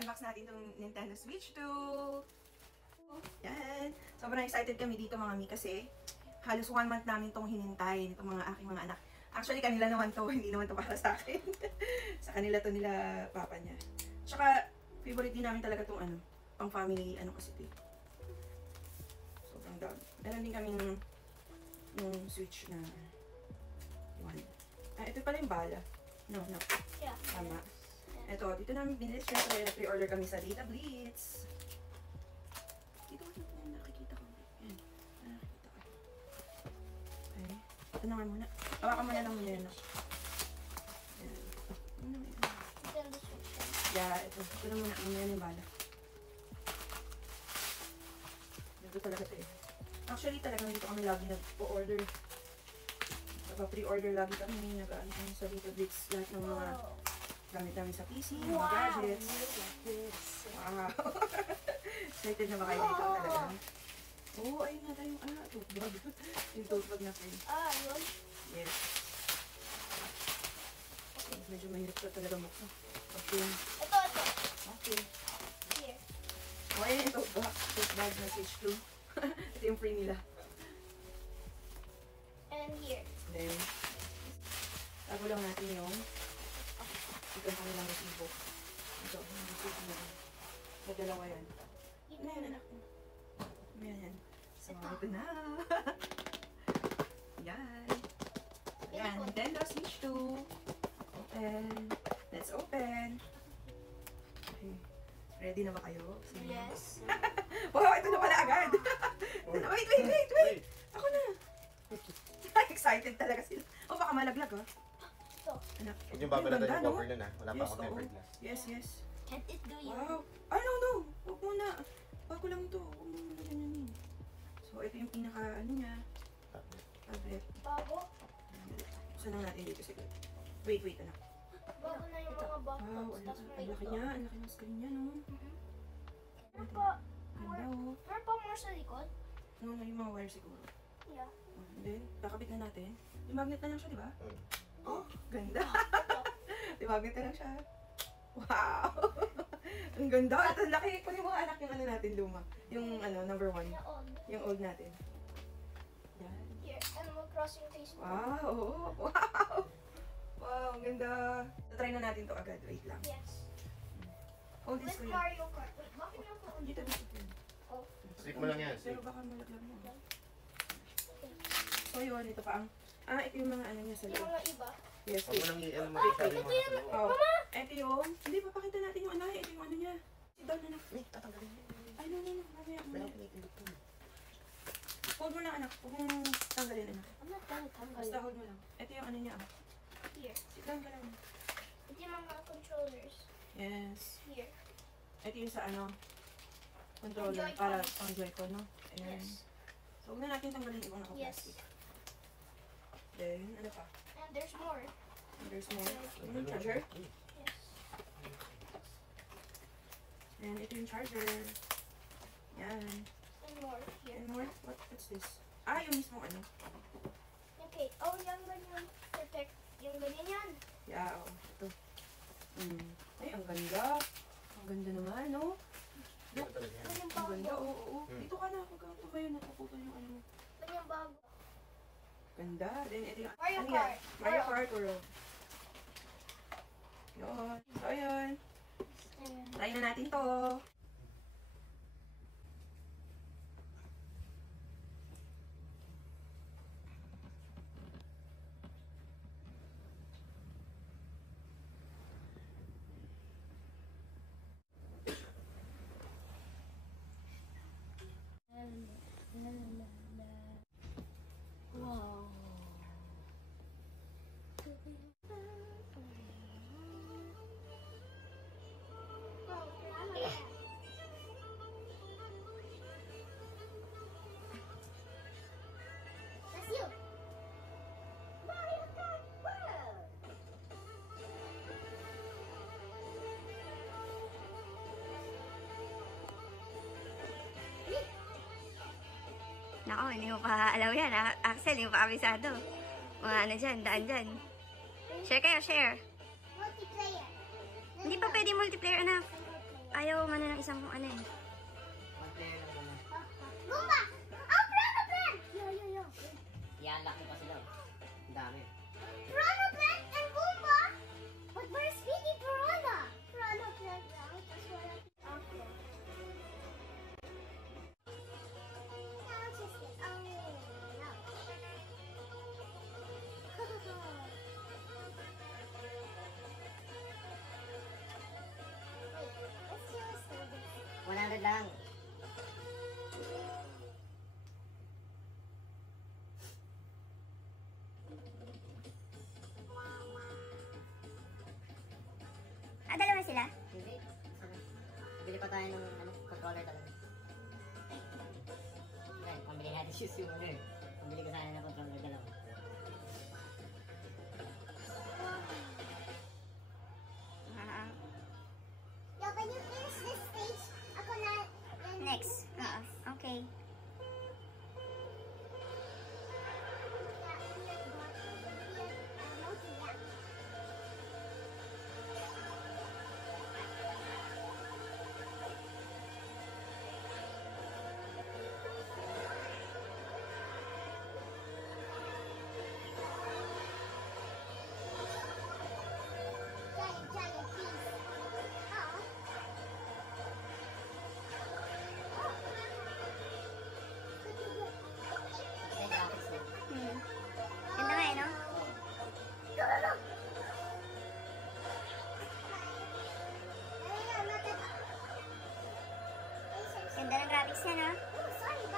unbox natin itong Nintendo Switch 2. Yan. Sobrang excited kami dito mga mi kasi halos 1 month namin itong hinintay nitong mga aking mga anak. Actually, kanila naman to, hindi naman to para sa akin. Sa kanila to nila papa niya. Tsaka, favorite din namin talaga itong ano, pang family, ano kasi ito. Sobrang dami. Meron din kaming yung Switch na one. Ah, ito pala yung bala. No. Yeah. Tama. Ito, dito namin binili. Siyempre, pre-order kami sa Data Blitz. Dito ko nakikita ko. Yan. Nakikita ko. Okay. Ito naman muna. Hawakan mo na lang muna yan. Yan. Ano na yan? Yeah, ito. Ito na muna. Ano yan yung bala. Ito talaga ito eh. Actually, talagang dito kami lagi nag-order. Pre-order lagi kami. Nag-ano kami sa Data Blitz. Lahat ng mga gamit namin sa PC, mga gadgets. Wow! Excited na ba kayo dito talaga? Oo, ayun na tayo yung tote bag. Yung tote bag na kayo. Yun? Yes. Medyo mahirap ka talaga mukha. Okay. Ito. Okay. Here. O, ayun yung tote bag na Switch 2. Ito yung free nila. And here. Then, tago lang natin yung ito ang kanilang resibo. Ito, yung resibo na. Dalawa yan. Ano yan, anak ko? Ano yan? So, ito na. Yan. Yan, Nintendo Switch 2. Open. Let's open. Okay. Ready na ba kayo? Yes. Wow, ito na pala agad. Wait. Ako na. Excited talaga sila. Oh, baka malaglag, ha? Ito. Anak. Huwag yung babalatan yung cover na. Wala pa akong tempered glass. Yes. Can't it do you? Wow. Ay, no. Huwag muna. Bago lang to. Huwag muna ganyan. So, ito yung pinaka, ano niya. Tablet. Bago? Saan lang natin dito sige. Wait, anak. Bago na yung mga Wow, backpaps. ang laki niya. Ang laki ng screen niya, no? Meron pa, Ganda, oh. meron pa more sa likod? No, yung mga wire siguro. Yeah. And then, kakabit na natin. Yung magnet na lang siya, di ba? Oh, ganda. Yung magnet na lang siya. Wow! Ang ganda. At ang laki. Kung yung mga anak yung ano natin luma. Yung ano, number 1. Yung old natin. Yan. Here, Animal Crossing Facebook. Wow! Wow! Wow, ang ganda. Try na natin to agad. Wait lang. Yes. Hold this With ko Mario Kart. Wait, bakit yung phone? Dito. Oh. Stick mo lang yan. Pero baka malaglag mo. So yun, ito pa ang... ito yung mga ano niya sa Yung loob. mga iba. Yes, Huwag mo wait. nang i-ano mo masyado yung mga sa loob. Oh, ito yung... Hindi, papakita natin yung ano. Ito yung ano niya. Sit down, anak. Wait, tatanggalin mo. Ay, no. Mamaya. Meron pinipindot ko. Hold mo lang, anak. Huwag mong tanggalin, anak. I'm not gonna tanggal. Basta hold mo lang. Ito yung ano niya. Here. Sit down ka lang. Ito yung mga controllers. Yes. Here. Ito yung sa ano. Controller. Joy-Con. Para pang Joy-Con, no? Ayan. Yes. So, huwag na natin tanggalin yung ibang naka-plastic. Yes. Then, ano pa? And there's more. And there's more. Ano yung charger? Yes. And ito yung charger. Yan. And more. Here. And more? What's this? Yung mismo ano. Okay. Oh, yung ganyan. Protect. Yung ganyan yan. Yeah, ito. Ay, ang ganda. Ang ganda naman, no? Ganyan talaga yan. Ganyan Ang ganda, bago. oo. Dito ka na. Huwag kang tumayo. Napuputol yung ano. Ganyan bago. Ganda. Then, ito yung... Mario ano yan? Kart. Mario Kart World. Yun. So, ayun. Ayan. Try na natin to. Wow. That's you. Mario Kart World. Nako, hindi mo pa alaw yan. Axel, hindi mo pa kabisado. Mga ano dyan, daan dyan. Share kayo, share. Multiplayer. Hindi pa pwede multiplayer, anak. ayaw ano ng isang ano eh. Mag-player lang naman. Goomba! Oh, Piranha Plant! Yo. I-unlock mo pa sila. Ang dami. Piranha Plant and Goomba? But where's Speedy Piranha? Piranha Plant now. That's what I'm after. Now just get... Oh, no. Wait, let's do a service. 100 lang. Ah, dalawa sila? Hindi. Sana. Bili pa tayo ng ano, controller talaga. Yan, pambili natin shoes yung ano eh. Pambili ko sana ng controller dalawa. Ah, Yo, when you finish this stage, ako na... next. Oo. Okay. Giant piece. Oh. Kasi graphics na. Hmm. Ganda nga eh, no? Ganda ng graphics niya, no?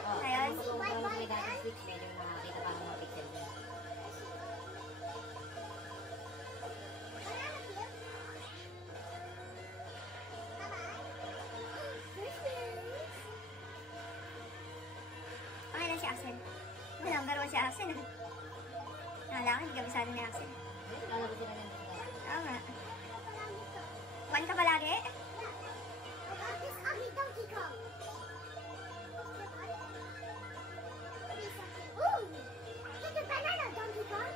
Oh, Ayun. kung may dating Switch, medyo nakakita pa ako mga pixel din. Okay lang si Axel. Number 1 si Axel. Nakala ko, hindi kabisado ni Axel. Kala ko sila ng Oo nga. 1 ka palagi? Ooh! Get the banana, Donkey Kong!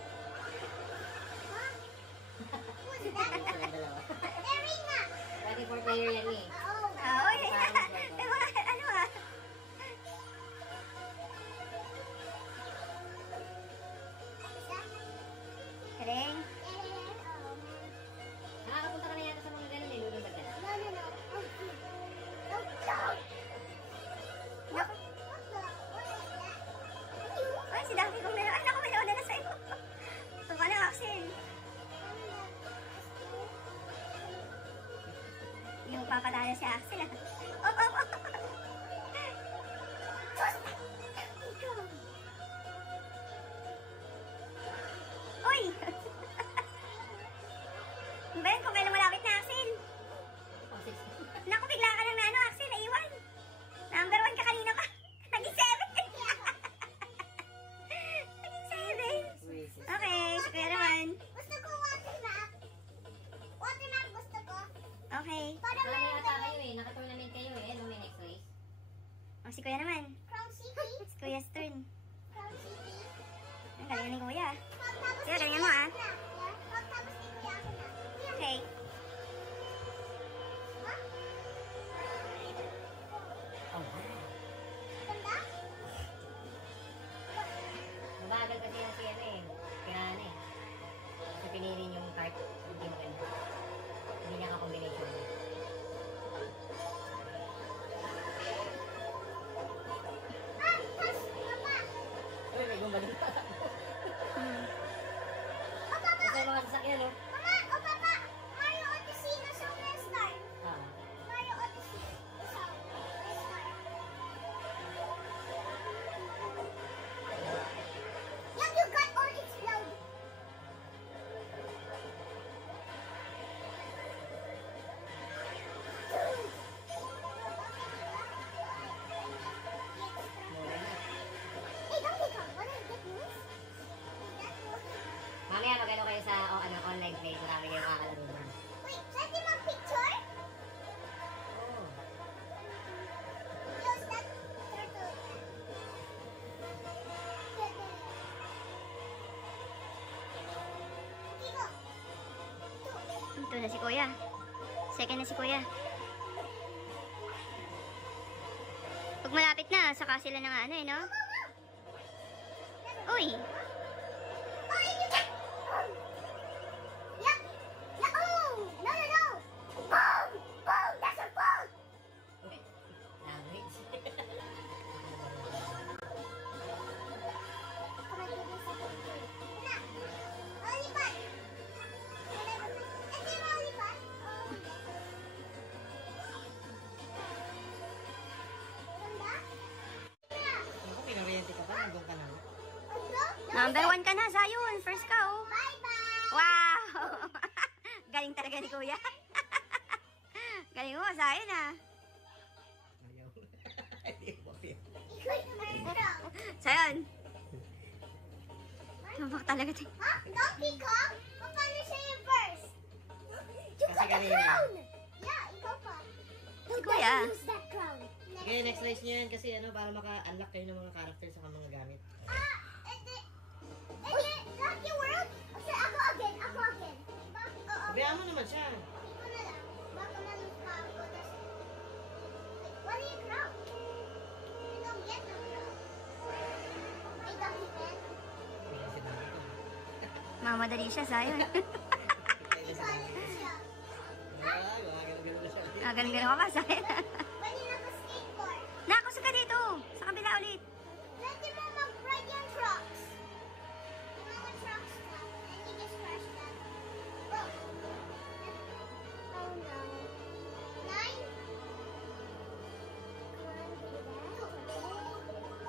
Huh? What's that? dalawa. Arena! 24 player yan eh. Oh, Oo, eh. Ano ah? what's that? Ring. Oh, man. Nakakapunta ka na yata sa mga ganun eh, lulundag ka na. No, no, no. Oh, dude. No, no! Naku. What the? What is that? You? Ay, si Dumpy kong meron. Ay, naku, may nauna na sa'yo. Ito ka na, Axel. Yung papatalo si Axel ah. Op, op, op. Uy! Ben, kung kailan malapit na, Axel. Oh, 6. Naku, bigla ka lang na ano, Axel, naiwan. Number 1 ka kanina pa. Naging 7. Naging 7. Okay, si Kuya naman. Gusto ko water map. Water map gusto ko. Okay. Para Ano may yata kayo eh, naka-tournament kayo eh, no may next race. O, si Kuya naman. Crown City. Si Kuya's turn. Crown City. Ang galing ni Kuya. Pagtapos Sige, ni galingan mo, Kuya ah. ako na. Yeah, pagtapos ni Kuya ako na. Kuya, Okay. ha? Oh, Ganda? mabagal kasi yan si ano eh, kinana eh. Kasi pinili yung card, hindi maganda. Hindi niya ka-combination. Ah, touch, papa. Uy, may gumbalik pa. Hmm. Oh, papa. Kasi yung mga sasakyan oh. Mama, oh, papa. Mario Odyssey na sa Let's Start. Ah. Mario Odyssey. Sa Let's Start. Yup, you got or explode. Mura na. Hey, Donkey Kong, wanna get news? Mamaya magano kayo sa online play, marami kayong kakalaro naman. Wait, pwede mag-picture? Oh. Use that turtle. Okay, go. Ito na si Kuya. Second na si Kuya. Pag malapit na, saka sila ng ano eh, no? Uy! Yeah. Yeah. Oh! No, no, no! Boom! Boom! That's a boom! Language. Come on, give me a second. Na! Lollipop! Ito yung lollipop? Oh. Ganda? Na! Ako, pinoriente ka pa, nandun ka na. Ano? Number 1 ka na, Zion. First ka, oh. Bye-bye! Wow! Galing talaga ni Kuya. Galing mo, Zion, ah. Ayaw. Hindi ko mapil. Ikaw yung first. Zion. Tumak talaga. Ha? Donkey Kong? Paano siya yung first? You Kasi got the kanina. crown! Yeah, ikaw pa. Si Kuya. Use that crown. Sige, next race nyo yan kasi ano, para maka-unlock kayo ng mga characters sa mga gamit. Lucky World? Okay, ako again. Oo. Sabihan mo naman siya. Ikaw na lang. Baka malus pa ako. Wala yung crown. You don't get the crown. May Donkey Pen? Hindi kasi dami ko. Mamadali siya, Zion. Hindi kasi dami ko. Siya. Gano'n-gano'n na siya. Ganun-ganun ka pa, Zion. Pwede na ka skateboard. Nakos ka dito. Sa kabila ulit. Pwede mo mag-ride yung trucks. Yung mga trucks na. And you just crash them. Oh. Oh no. 9.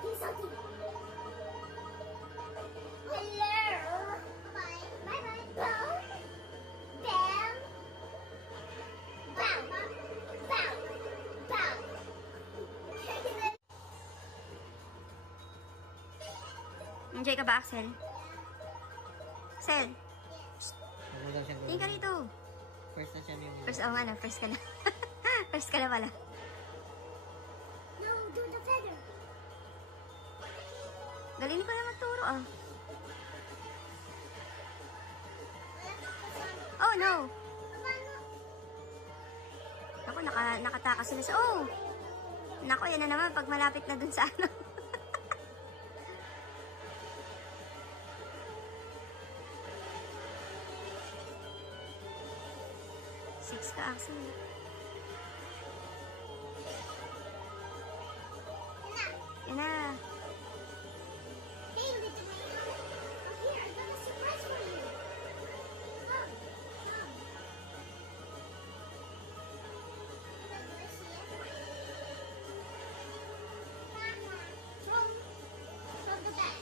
Do something. Hello. Bye. Bye-bye. Bow. Bam. Bow. Bow. Bow. Enjoy ka ba, Axel? Axel, Huwag mo daw siyang tingin ka gawin. rito. First na siya yung... First, oh nga na, first ka na. First ka na pala. No, do the feather. Galing ko na magturo, ah. Oh, no. Paano? Ako, nakatakas sila sa... Oh! Nako, yan na naman pag malapit na dun sa ano. Six ka, Axel. Yan na. Hey, little man. Oh, here, I got a surprise for you. Come, come. Look, do I see it? From the back.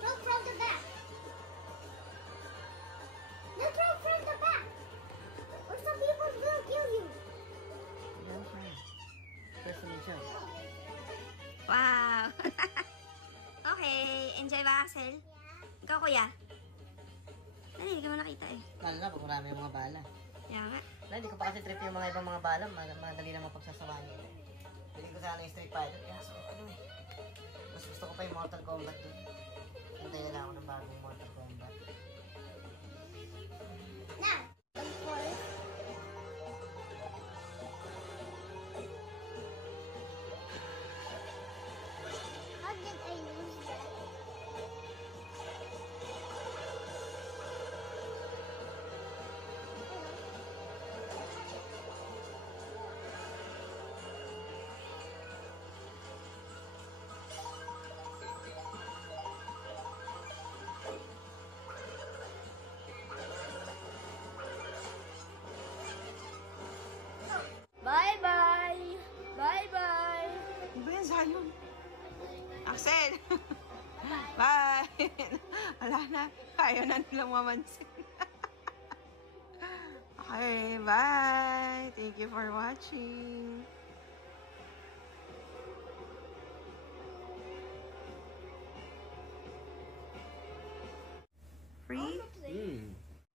Throw from the back. No, throw from the back. Or some people will kill you. Yan siya. First naman siya. Wow! Okay, enjoy ba, Axel? Ikaw, Kuya? Ano, hindi ka mo nakita eh. Lalo na pag marami yung mga bala. Yan nga. Wala, hindi ko pa kasi trip yung mga ibang mga bala. Madali naman pagsasamahin. Pili ko sana yung Street Fighter. Kaya so, ano eh. Mas gusto ko pa yung Mortal Kombat dun. Hintayin na ako ng bagong Mortal Kombat. Now, of course. How did I lose that? Bye-bye! Bye-bye! Ano ba yan, Zion? Axel! Bye! Wala na. Ayaw na nilang mamansin. Okay, bye! Thank you for watching.